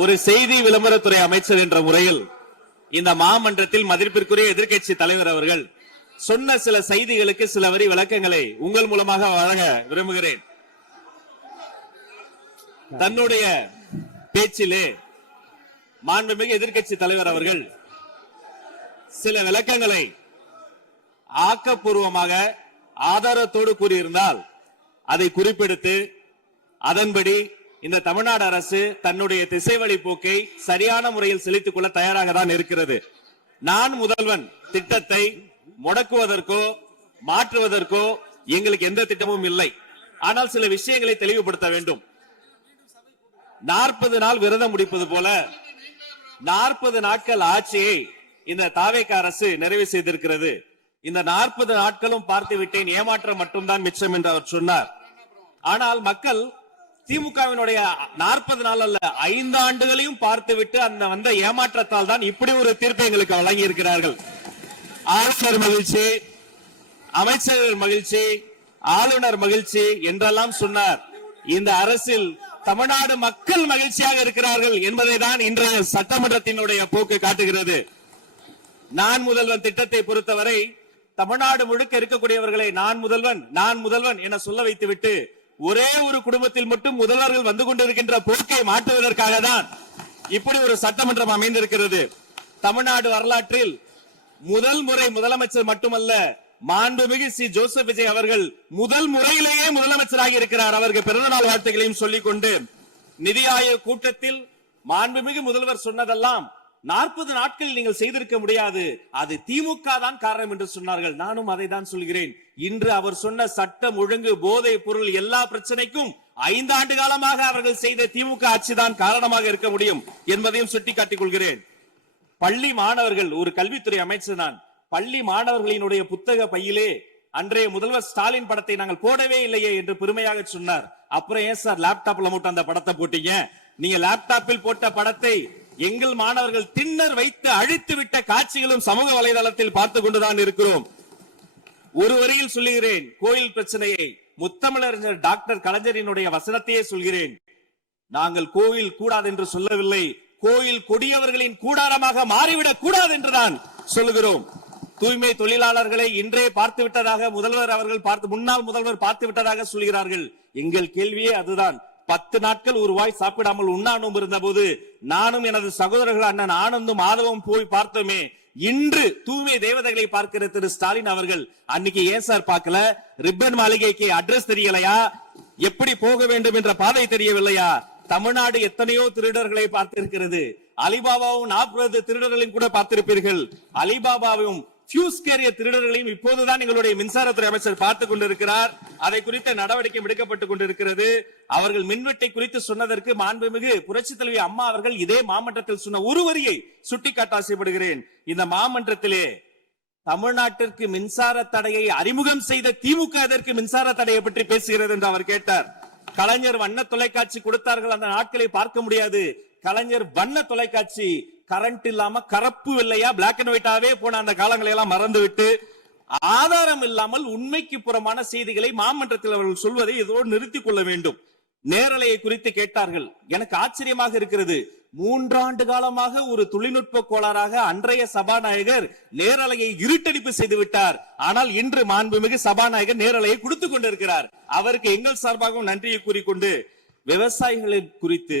ஒரு செய்தி விளம்பரத்துறை அமைச்சர் என்ற முறையில் இந்த மாமன்றத்தில் மதிப்பிற்குரிய எதிர்க்கட்சி தலைவர் அவர்கள் சொன்ன சில செய்திகளுக்கு சில வரி விளக்கங்களை உங்கள் மூலமாக வழங்க விரும்புகிறேன். தன்னுடைய பேச்சிலே மாண்புமிகு எதிர்க்கட்சி தலைவர் அவர்கள் சில விளக்கங்களை ஆக்கப்பூர்வமாக ஆதாரத்தோடு கூறியிருந்தால் அதை குறிப்பெடுத்து அதன்படி இந்த தமிழ்நாடு அரசு தன்னுடைய திசைவழி போக்கை சரியான முறையில் செலுத்திக் கொள்ள தயாராக தான் இருக்கிறது. நான் முதல்வன் திட்டத்தை முடக்குவதற்கோ மாற்றுவதற்கோ எங்களுக்கு எந்த திட்டமும் இல்லை. ஆனால் சில விஷயங்களை தெளிவுபடுத்த வேண்டும். 40 நாள் விரதம் முடிப்பது போல 40 நாட்கள் ஆட்சியை இந்த தாவேக அரசு நிறைவு செய்திருக்கிறது. இந்த 40 நாட்களும் பார்த்து விட்டேன், ஏமாற்றம் மட்டும்தான் மிச்சம் என்று அவர் சொன்னார். ஆனால் மக்கள் திமுகவினுடைய 40 நாள் அல்ல 5 ஆண்டுகளையும் பார்த்துவிட்டு அந்த வந்த ஏமாற்றத்தால் தான் இப்படி ஒரு தீர்ப்பை எங்களுக்கு வழங்கி இருக்கிறார்கள். ஆளுநர் மகிழ்ச்சி, அமைச்சர்கள் மகிழ்ச்சி, ஆளுநர் மகிழ்ச்சி என்றெல்லாம் சொன்னார். இந்த அரசில் தமிழ்நாடு மக்கள் மகிழ்ச்சியாக இருக்கிறார்கள் என்பதை தான் இன்றைய சட்டமன்றத்தினுடைய போக்கு காட்டுகிறது. நான் முதல்வன் திட்டத்தை பொறுத்தவரை தமிழ்நாடு முழுக்க இருக்கக்கூடியவர்களை நான் முதல்வன் என சொல்ல வைத்துவிட்டு ஒரே ஒரு குடும்பத்தில் மட்டும் முதல்வர்கள் வந்து கொண்டிருக்கின்ற போக்கை மாற்றுவதற்காக தான் இப்படி ஒரு சட்டமன்றம் அமைந்திருக்கிறது. தமிழ்நாடு வரலாற்றில் முதல் முறை முதலமைச்சர் மட்டுமல்ல, மாண்புமிகு சி ஜோசப் விஜய் அவர்கள் முதல் முறையிலேயே முதலமைச்சராக இருக்கிறார். அவருக்கு பிறந்தநாள் வாழ்த்துக்களையும் சொல்லிக் கொண்டு, நிதி ஆயோக் கூட்டத்தில் மாண்புமிகு முதல்வர் சொன்னதெல்லாம் 40 நாட்கள் நீங்கள் செய்திருக்க முடியாது, அது திமுக தான் காரணம் என்று சொன்னார்கள். நானும் அதை தான் சொல்கிறேன். இன்று அவர் சொன்ன சட்டம் ஒழுங்கு, போதை பொருள் எல்லா பிரச்சனைக்கும் 5 ஆண்டு காலமாக அவர்கள் செய்த திமுக ஆட்சி தான் காரணமாக இருக்க முடியும் என்பதையும் சுட்டிக்காட்டிக் கொள்கிறேன். பள்ளி மாணவர்கள், ஒரு கல்வித்துறை அமைச்சர் நான், பள்ளி மாணவர்களினுடைய புத்தக பையிலே அன்றைய முதல்வர் ஸ்டாலின் படத்தை நாங்கள் போடவே இல்லையே என்று பெருமையாக சொன்னார். அப்புறம் ஏன் சார் லேப்டாப்ல மட்டும் அந்த படத்தை போட்டீங்க? நீங்க லேப்டாப்பில் போட்ட படத்தை எங்கள் மாணவர்கள் திண்ணர் வைத்து அழித்து விட்ட காட்சிகளும் சமூக வலைதளத்தில் பார்த்து கொண்டுதான் இருக்கிறோம். ஒரு வரியில் சொல்லுகிறேன், கோயில் பிரச்சனையை முத்தமிழறிஞர் டாக்டர் கலைஞரினுடைய வசனத்தையே சொல்கிறேன். நாங்கள் கோயில் கூடாது என்று சொல்லவில்லை, கோயில் கொடியவர்களின் கூடாரமாக மாறிவிடக் கூடாது என்றுதான் சொல்லுகிறோம். தூய்மை தொழிலாளர்களை இன்றே பார்த்து விட்டதாக முதல்வர் அவர்கள் முன்னாள் முதல்வர் பார்த்து விட்டதாக சொல்கிறார்கள். எங்கள் கேள்வியே அதுதான். 10 நாட்கள் ஒரு வாய் சாப்பிடாமல் உண்ணாநோம்பு இருந்த போது நானும் எனது சகோதரர்கள் அண்ணன் ஆனந்தும் மாதவம் போய் பார்த்தோமே. இன்று தூய்மை தேவதைகளை பார்க்கிற திரு ஸ்டாலின் அவர்கள் அன்னைக்கு ஏன் சார் பார்க்கல? ரிப்பன் மாளிகைக்கு அட்ரஸ் தெரியலையா? எப்படி போக வேண்டும் என்ற பாதை தெரியவில்லையா? தமிழ்நாடு எத்தனையோ திருடர்களை பார்த்திருக்கிறது. அலிபாபாவும் 40 திருடர்களையும் கூட பார்த்திருப்பீர்கள். அலிபாபாவும் பியூஸ் கேரிய திருடர்களையும் இப்போதுதான் எங்களுடைய மின்சாரத்துறை அமைச்சர் பார்த்துக் கொண்டிருக்கிறார். அதை குறித்த நடவடிக்கை எடுக்கப்பட்டுக் கொண்டிருக்கிறது. அவர்கள் மின்வெட்டை குறித்து சொன்னதற்கு மாண்புமிகு புரட்சி தலைவி அம்மா அவர்கள் இதே மாமன்றத்தில் சொன்ன ஒரு வரியை சுட்டிக்காட்ட ஆசைப்படுகிறேன். இந்த மாமன்றத்திலே தமிழ்நாட்டிற்கு மின்சார தடையை அறிமுகம் செய்த திமுக எதற்கு மின்சார தடையை பற்றி பேசுகிறது என்று அவர் கேட்டார். கலைஞர் வண்ண தொலைக்காட்சி கொடுத்தார்கள், அந்த நாட்களை பார்க்க முடியாது. கலைஞர் வண்ண தொலைக்காட்சி கரண்ட் இல்லாம கருப்பு வெள்ளையா பிளாக் அண்ட் ஒயிட்டாவே போன அந்த காலங்களை எல்லாம் மறந்துவிட்டு ஆதாரம் இல்லாமல் உண்மைக்கு புறமான செய்திகளை மாமன்றத்தில் அவர்கள் சொல்வதை இதோடு நிறுத்திக் கொள்ள வேண்டும். நேரலையை குறித்து கேட்டார்கள். எனக்கு ஆச்சரியமாக இருக்கிறது. 3 ஆண்டு காலமாக ஒரு தொழில்நுட்ப கோளாறாக அன்றைய சபாநாயகர் நேரலையை இருட்டடிப்பு செய்து விட்டார். ஆனால் இன்று மாண்புமிகு சபாநாயகர் நேரலையை கொடுத்துக் கொண்டிருக்கிறார். அவருக்கு எங்கள் சார்பாகவும் நன்றியை கூறிக்கொண்டு, விவசாயிகளை குறித்து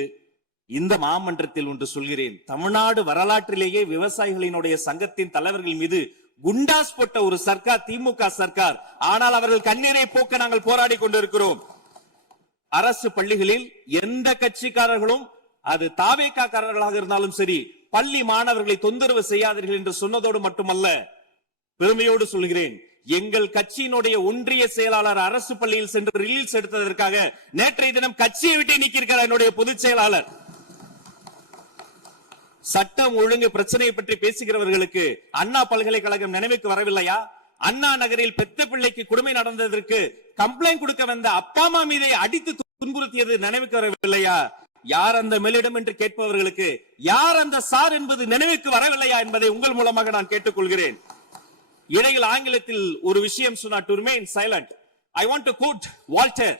இந்த மாமன்றத்தில் ஒன்று சொல்கிறேன். தமிழ்நாடு வரலாற்றிலேயே விவசாயிகளினுடைய சங்கத்தின் தலைவர்கள் மீது குண்டாஸ் போட்ட ஒரு சர்க்கார் திமுக சர்க்கார். ஆனால் அவர்கள் கண்ணீரை போக்க நாங்கள் போராடி கொண்டிருக்கிறோம். அரசு பள்ளிகளில் எந்த கட்சிக்காரர்களும், அது தாவேகா காரர்களாக இருந்தாலும் சரி, பள்ளி மாணவர்களை தொந்தரவு செய்யாதீர்கள் என்று சொன்னதோடு மட்டுமல்ல, பெருமையோடு சொல்கிறேன், எங்கள் கட்சியினுடைய ஒன்றிய செயலாளர் அரசு பள்ளியில் சென்று ரிலீஸ் எடுத்ததற்காக நேற்றைய தினம் கட்சியை விட்டு நீக்கியிருக்கிறார் என்னுடைய பொதுச் செயலாளர். சட்டம் ஒழுங்கு பிரச்சனையை பற்றி பேசுகிறவர்களுக்கு அண்ணா பல்கலைக்கழகம் நினைவுக்கு வரவில்லையா? அண்ணா நகரில் பெத்த பிள்ளைக்கு கொடுமை நடந்ததற்கு கம்ப்ளைண்ட் கொடுக்க வந்த அப்பா அம்மா மீதை அடித்து துன்புறுத்தியது நினைவுக்கு வரவில்லையா? யார் அந்த மேலிடம் என்று கேட்பவர்களுக்கு யார் அந்த சார் என்பது நினைவுக்கு வரவில்லையா என்பதை உங்கள் மூலமாக நான் கேட்டுக்கொள்கிறேன். இடையில் ஆங்கிலத்தில் ஒரு விஷயம் சொன்னார், to remain silent. I want to quote Walter.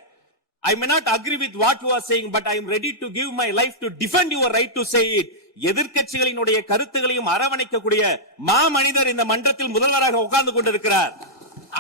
I may not agree with what you are saying, but I am ready to give my life to defend your right to say it. எதிர்க்கட்சிகளினுடைய கருத்துகளையும் அரவணைக்கக்கூடிய மாமனிதர் இந்த மன்றத்தில் முதல்வராக உட்கார்ந்து கொண்டிருக்கிறார்.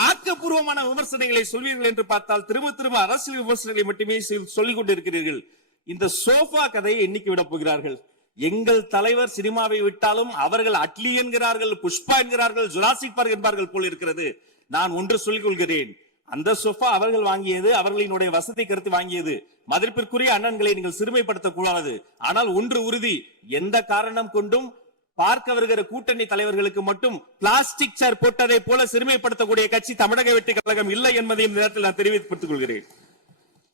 ஆக்கப்பூர்வமான விமர்சனங்களை சொல்வீர்கள் என்று பார்த்தால் திரும்ப அரசியல் விமர்சனங்களை மட்டுமே சொல்லிக் கொண்டிருக்கிறீர்கள். இந்த சோஃபா கதையை என்னைக்கு விட போகிறார்கள்? எங்கள் தலைவர் சினிமாவை விட்டாலும் அவர்கள் அட்லி என்கிறார்கள், புஷ்பா என்கிறார்கள், ஜுராசிக் பார்க் என்பார்கள் போல் இருக்கிறது. நான் ஒன்று சொல்லிக் கொள்கிறேன், அந்த சோஃபா அவர்கள் வாங்கியது, அவர்களினுடைய வசதி கருத்து வாங்கியது. மதிப்பிற்குரிய அண்ணன்களை நீங்கள் சிறுமைப்படுத்தக் கூடாது. ஆனால் ஒன்று உறுதி, எந்த காரணம் கொண்டும் பார்க்க வருகிற கூட்டணி தலைவர்களுக்கு மட்டும் பிளாஸ்டிக் சேர் போட்டதை போல சிறுமைப்படுத்தக்கூடிய கட்சி தமிழக வெற்றி கழகம் இல்லை என்பதையும் நேரத்தில் நான் தெரிவித்துக் கொள்கிறேன்.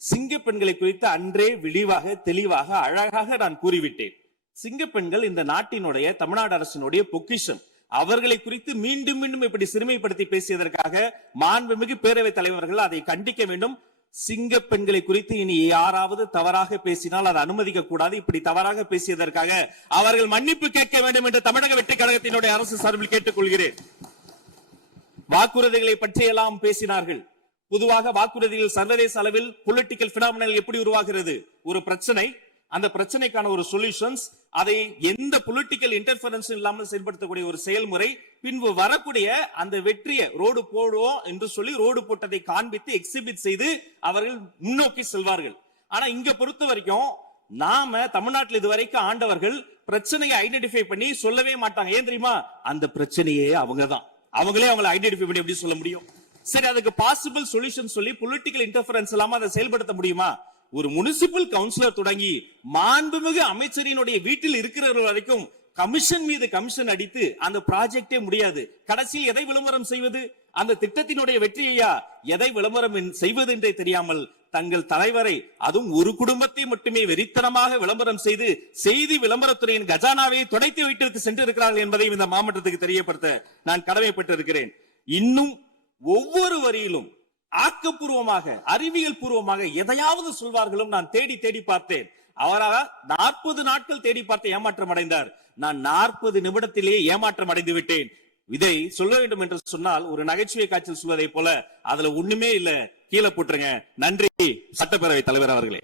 சிங்க பெண்களை குறித்து அன்றே விழிவாக தெளிவாக அழகாக நான் கூறிவிட்டேன். சிங்க பெண்கள் இந்த நாட்டினுடைய தமிழ்நாடு அரசினுடைய பொக்கிஷம். அவர்களை குறித்து மீண்டும் மீண்டும் இப்படி சிறுமைப்படுத்தி பேசியதற்காக மாண்புமிகு பேரவைத் தலைவர்கள் அதை கண்டிக்க வேண்டும். சிங்க பெண்களை குறித்து இனி யாராவது தவறாக பேசினால் அதை அனுமதிக்க கூடாது. இப்படி தவறாக பேசியதற்காக அவர்கள் மன்னிப்பு கேட்க வேண்டும் என்று தமிழக வெற்றி கழகத்தினுடைய அரசு சார்பில் கேட்டுக் கொள்கிறேன். வாக்குறுதிகளை பற்றியெல்லாம் பேசினார்கள். பொதுவாக வாக்குறுதிகள் சர்வதேச அளவில் பொலிட்டிக்கல் பினாமினல் எப்படி உருவாகிறது? ஒரு பிரச்சனை, அந்த பிரச்சனைக்கான ஒரு சொல்யூஷன்ஸ், அதை எந்த பொலிட்டிக்கல் இன்டர்ஃபரன்ஸ் இல்லாமல் செயல்படுத்தக்கூடிய ஒரு செயல்முறை, பின்பு வரக்கூடிய அந்த வெற்றியை ரோடு போடுவோம் என்று சொல்லி ரோடு போட்டதை காண்பித்து எக்ஸிபிட் செய்து அவர்கள் முன்னோக்கி செல்வார்கள். ஆனா இங்க பொறுத்த வரைக்கும் நாம தமிழ்நாட்டில் இதுவரைக்கும் ஆண்டவர்கள் பிரச்சனையை ஐடென்டிஃபை பண்ணி சொல்லவே மாட்டாங்க. ஏன் தெரியுமா? அந்த பிரச்சனையே அவங்கதான், அவங்களே அவங்களை ஐடென்டிஃபை பண்ணி எப்படி சொல்ல முடியும்? சரி, அதுக்கு பாசிபிள் சொல்யூஷன் சொல்லி பொலிட்டிக்கல் இன்டர்ஃபரன்ஸ் இல்லாம அதை செயல்படுத்த முடியுமா? ஒரு முனிசிபல் கவுன்சிலர் தொடங்கி மாண்புமிகு அமைச்சரினுடைய வீட்டில் இருக்கிறவர்கள் வரைக்கும் கமிஷன் மீது கமிஷன் அடித்து அந்த ப்ராஜெக்டே முடியாது. கடைசியில் எதை விளம்பரம் செய்வது? அந்த திட்டத்தினுடைய வெற்றியையா எதை விளம்பரம் செய்வது என்றே தெரியாமல் தங்கள் தலைவரை, அதுவும் ஒரு குடும்பத்தை மட்டுமே வெறித்தனமாக விளம்பரம் செய்து செய்தி விளம்பரத்துறையின் கஜானாவை துடைத்து வைத்து சென்றிருக்கிறார்கள் என்பதையும் இந்த மாவட்டத்துக்கு தெரியப்படுத்த நான் கடமைப்பட்டிருக்கிறேன். இன்னும் ஒவ்வொரு வரியிலும் ஆக்கப்பூர்வமாக அறிவியல் பூர்வமாக எதையாவது சொல்வார்களும் நான் தேடி தேடி பார்த்தேன். அவராக 40 நாட்கள் தேடி பார்த்து ஏமாற்றம் அடைந்தார். நான் 40 நிமிடத்திலேயே ஏமாற்றம் அடைந்து விட்டேன். இதை சொல்ல வேண்டும் என்று சொன்னால் ஒரு நகைச்சுவை காட்சியில் சொல்வதை போல அதுல ஒண்ணுமே இல்ல, கீழே போட்டுருங்க. நன்றி சட்டப்பேரவை தலைவர் அவர்களே.